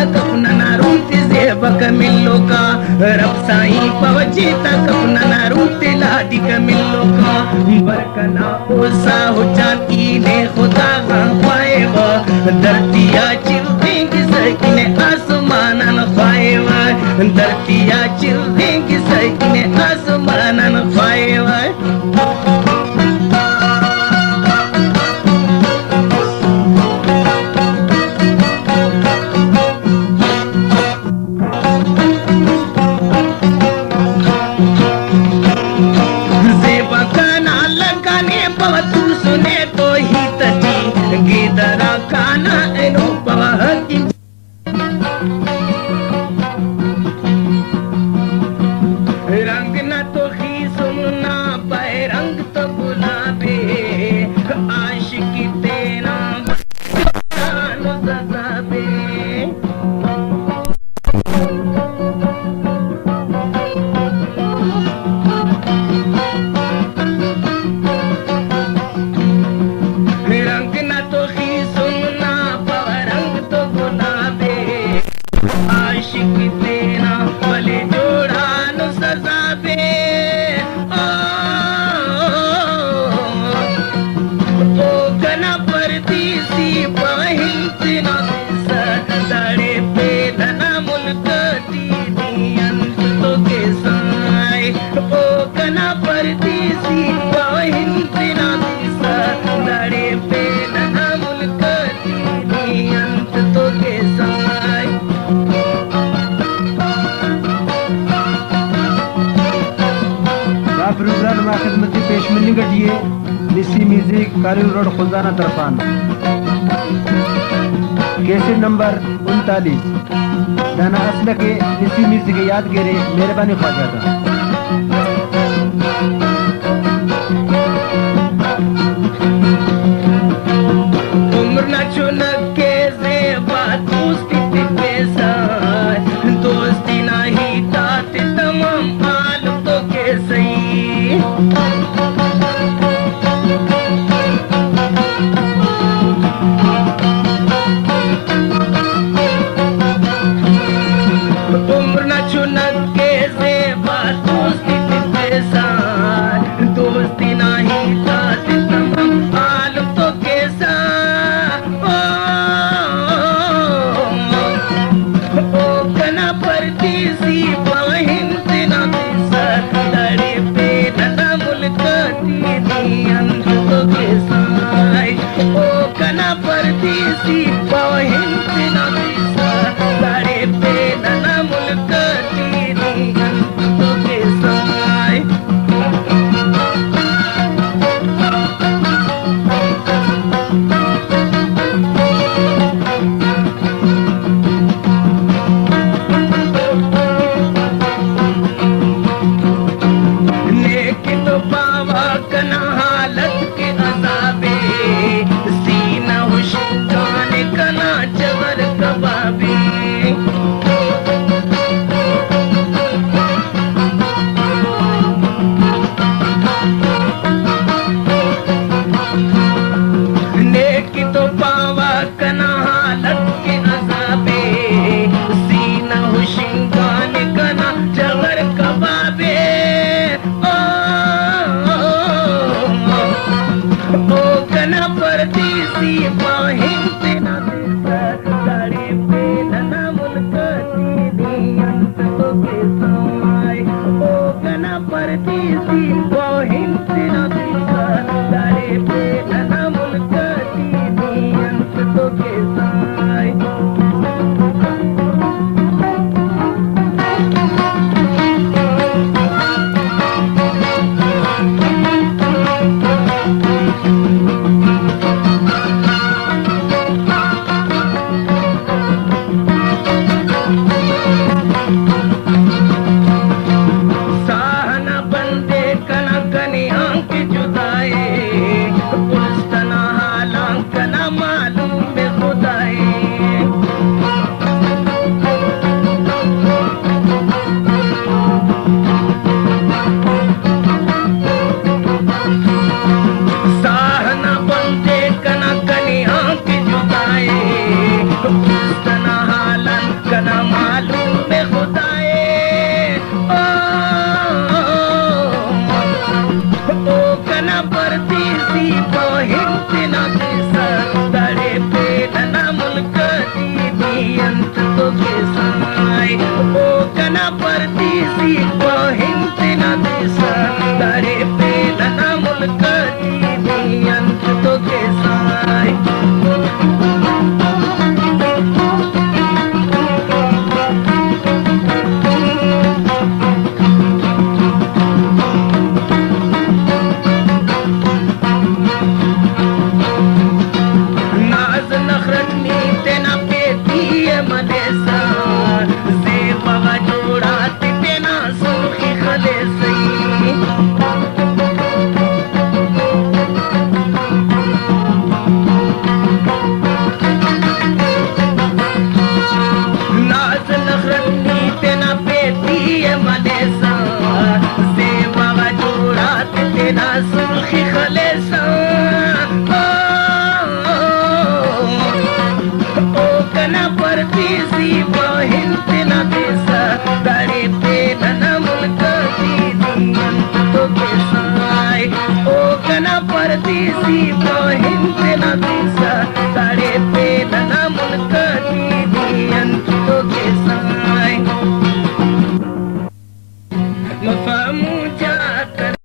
तक अपना ना रूती जेबक मिलो का रब साई पवजी तक अपना ना रूती लाडी का मिलो का बरकना ओसा हो चांदी ने खुदा पाएगा धरतिया चिरदेंगी सकीने आसमान खाएगा धरतिया चिरदेंगी सकीने आसमान खाएगा रंग न तो ही सुनना पाए रंग तो गुलाबी आशिकी तेरा सजाबे रंग न तो ही सुनना पाए रंग तो गुलाबी आशिकी तेरा भले जोड़ा सजाबे ओ गना परदेसी बहिंतना सदाड़े पे धना मुल्क दीदी अंत तो के साए ओ गना परदेसी बहिंतना सदाड़े पे धना मुल्क दीदी अंत तो के साए प्रोग्राम में खिदमती पेश मिलनी गटिए निसी म्यूजिक काली रोड खुलदाना तरफान कैसेट नंबर 39 दाना असल के निसी म्यूजिक याद करे मेहरबानी ख्वाजा था।